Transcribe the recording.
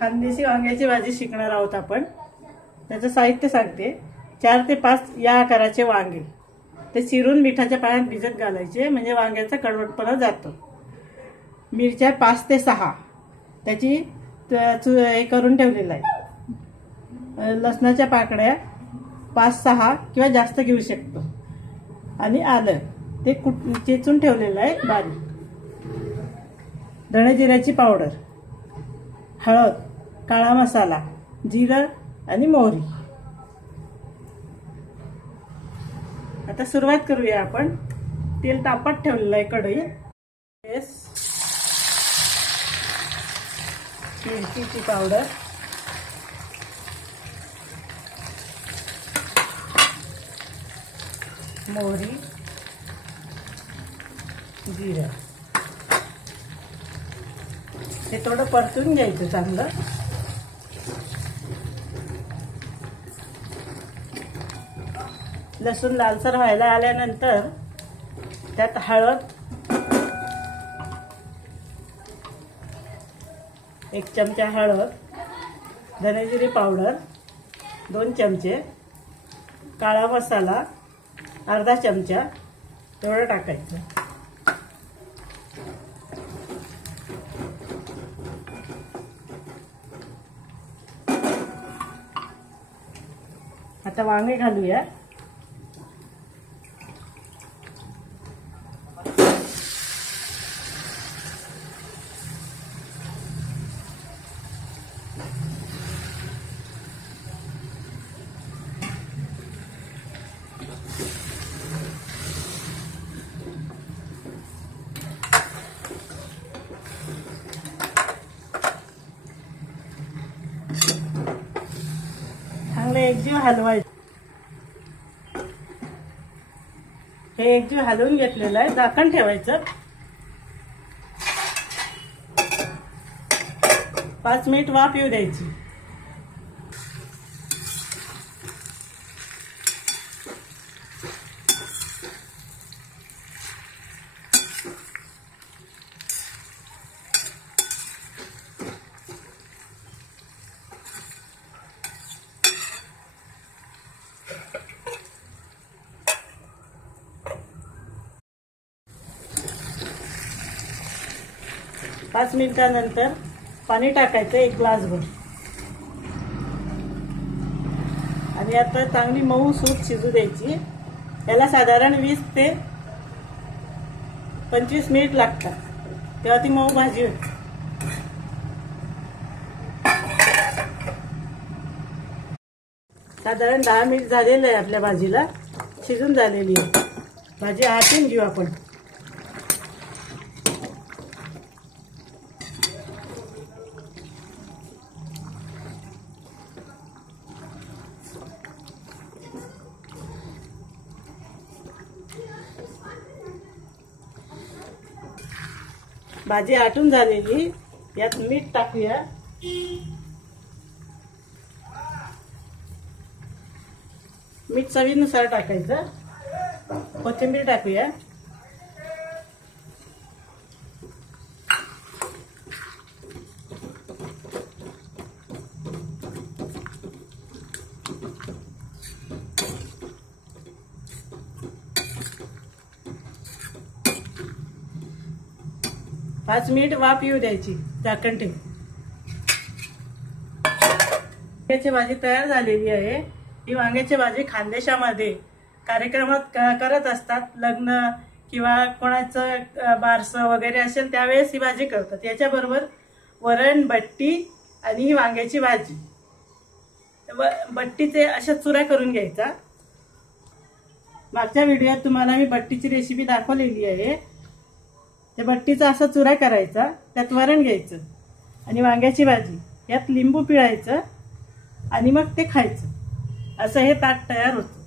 खानदेशी वांग्याची भाजी शिकणार आहोत आपण। त्याचं साहित्य सांगते। 4 ते 5 या आकाराचे वांगे ते चिरून मिठाच्या पाण्यात भिजत घालायचे, म्हणजे वांग्याचा कडवटपणा जातो। मिरच्या 5 ते 6 त्याची हे करून ठेवलेला आहे। लसणाच्या पाकळ्या 5-6 किंवा जास्त घेऊ शकतो, आणि आलं ते चेचून ठेवलेलं आहे बारीक। धणे जिऱ्याची पावडर, हळद, काळा मसाला, जिरं आणि मोहरी। आता सुरुवात करूया आपण। तेल तापत ठेवलेलं आहे कढईत। मिरचीची पावडर, मोहरी, जिरं हे थोडं परतून घ्यायचं चांगलं। लसूण लालसर व्हायला आल्यानंतर त्यात हळद, 1 चमचा हळद, धने जिरे पावडर 2 चमचे, काळा मसाला अर्धा चमचा एवढं टाकायचं। आता वांगे घालूया। चांगलं एकजीव हलवायचं। हे एकजीव हलवून घेतलेलं आहे, झाकण ठेवायचं। 5 मिनिट वाफ येऊ द्यायची। पाच मिनिटानंतर पाणी टाकायचं 1 ग्लासभर, आणि आता चांगली मऊ सूप शिजू द्यायची। याला साधारण 20 ते 25 मिनिट लागतात, तेव्हा ती मऊ भाजी होते। साधारण 10 मिनिट झालेलं आहे, आपल्या भाजीला शिजून झालेली आहे। भाजी आटून घेऊ आपण। भाजी आटून झालेली, यात मीठ टाकूया। मीठ चवीनुसार टाकायचं। कोथिंबीर टाकूया। पाच मिनिट वाफ येऊ द्यायची, झाकण ठेवून। वांग्याची भाजी तयार झालेली आहे। ही वांग्याची भाजी खानदेशामध्ये कार्यक्रमात करत असतात। लग्न किंवा कोणाचं बारसं वगैरे असेल त्यावेळेस ही भाजी करतात। याच्याबरोबर वरण, बट्टी आणि ही वांग्याची भाजी। बट्टीचे अशा चुरा करून घ्यायचा। मागच्या व्हिडिओत तुम्हाला मी बट्टीची रेसिपी दाखवलेली आहे। त्या बट्टीचा असा चुरा करायचा, त्यात वरण घ्यायचं आणि वांग्याची भाजी, यात लिंबू पिळायचं आणि मग ते खायचं। असं हे ताट तयार होतं।